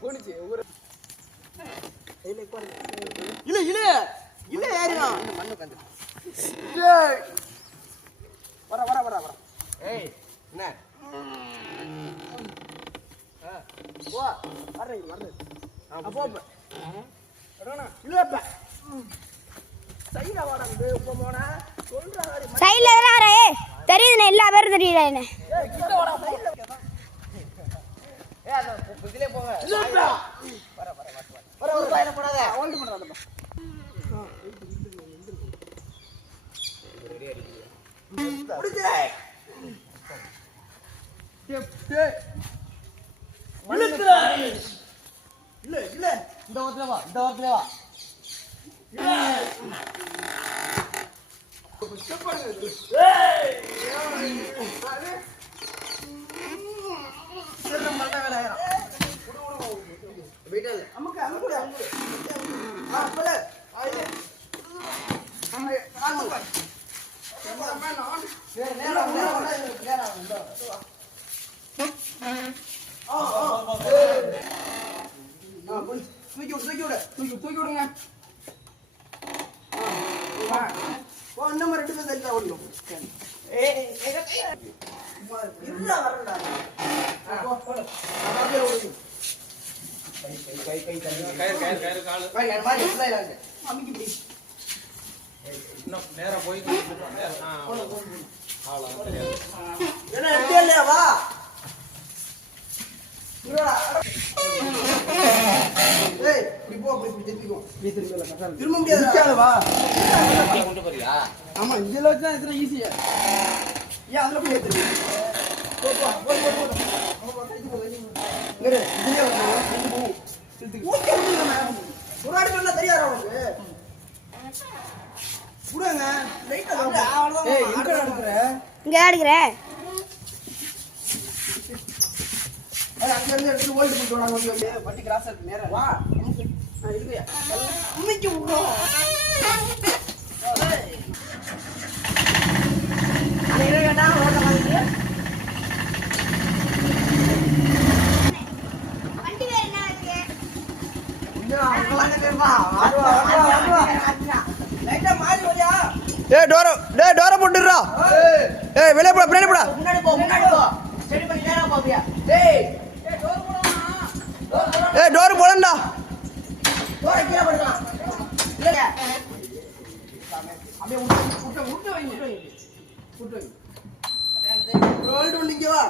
போனிச்சு ஒரு இல்ல இல்ல இல்ல யாரியா மண்ணு உட்கார்ந்து ஏய் வர வர வர வர ஏய் என்ன வா வரேன் வரேன் அப்போ வரேனா இல்லப்பா சைடுல வாடா இது போனா சொல்றா சைடுல வரா ஏய் தெரியுதுனே எல்லா பேரும் தெரியுதா என்ன ஏய் கிட்ட வாடா சைடுல ஏய் அத இதுல போங்க இல்லப்பா வர வர வர வர பயண போடாத ஹோல்ட் பண்றாதப்பா ரெடி ஆயிடுச்சு புடிச்சே டே மனுஷரா இல்ல இல்ல இந்த வாரத்துல வா ஏய் செல்லம் மண்ட வேற ஆயிரா வெயிட் ஆல நமக்கு அங்க போல ஆயிலே ஆமா நேரா தூக்கி விடுங்க இன்னும் ரெண்டு பேர் தள்ளி ஓடிடும் நேரா போய் வா திரும்ப முடியாது வா கொண்டு போறியா ஆமா இதுல வச்சா எத்தனை ஈஸியா ஏன் அதுல போய் ஏத்துறீங்க ஒரு ஆடு பண்ணா தெரியாதா உனக்கு புடுங்க லைட்டா ஏய் எங்க நடக்குற இங்க ஆடுறே அங்க இருந்து எடுத்து ஓல்ட் பண்ணிட்டு வராங்க வந்து வண்டி கிராஸ் இருக்கு நேரா வா இதுயா இன்னைக்கு விடுறோம் அரை கேட்டா ஓட்ட வாங்கி வண்டி வேற என்ன இருக்கு இந்த அவங்களாங்க தெரியுமா வா லைட்டா மாறி வரியா டோர போட்டுறா ஏய் வெளிய போடா பின்னாடி போடா முன்னாடி போ சரி பண்ணி நேரா போவியா டேய் டோர் போடா டோர் போடண்டா டோர கீழ போடுடா இல்ல அப்படியே விட்டு வைங்க ரோல்ட் பண்ணிங்க வா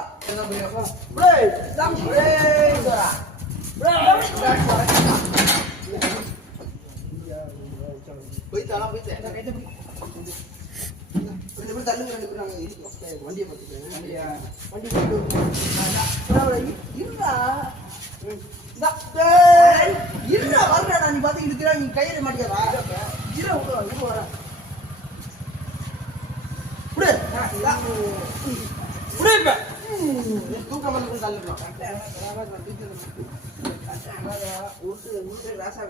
டேய் தம் டேய் டோரா போய் தள்ளுங்க ரெண்டு பேரும் நாங்க இருக்கோம் வண்டியை பார்த்துக்கோங்க வண்டி இருடா வரடா நீ பார்த்து இருக்கிறா நீ கையில மாட்டியா இரு வர தூக்கம் வந்து தள்ளுறோம் ராசா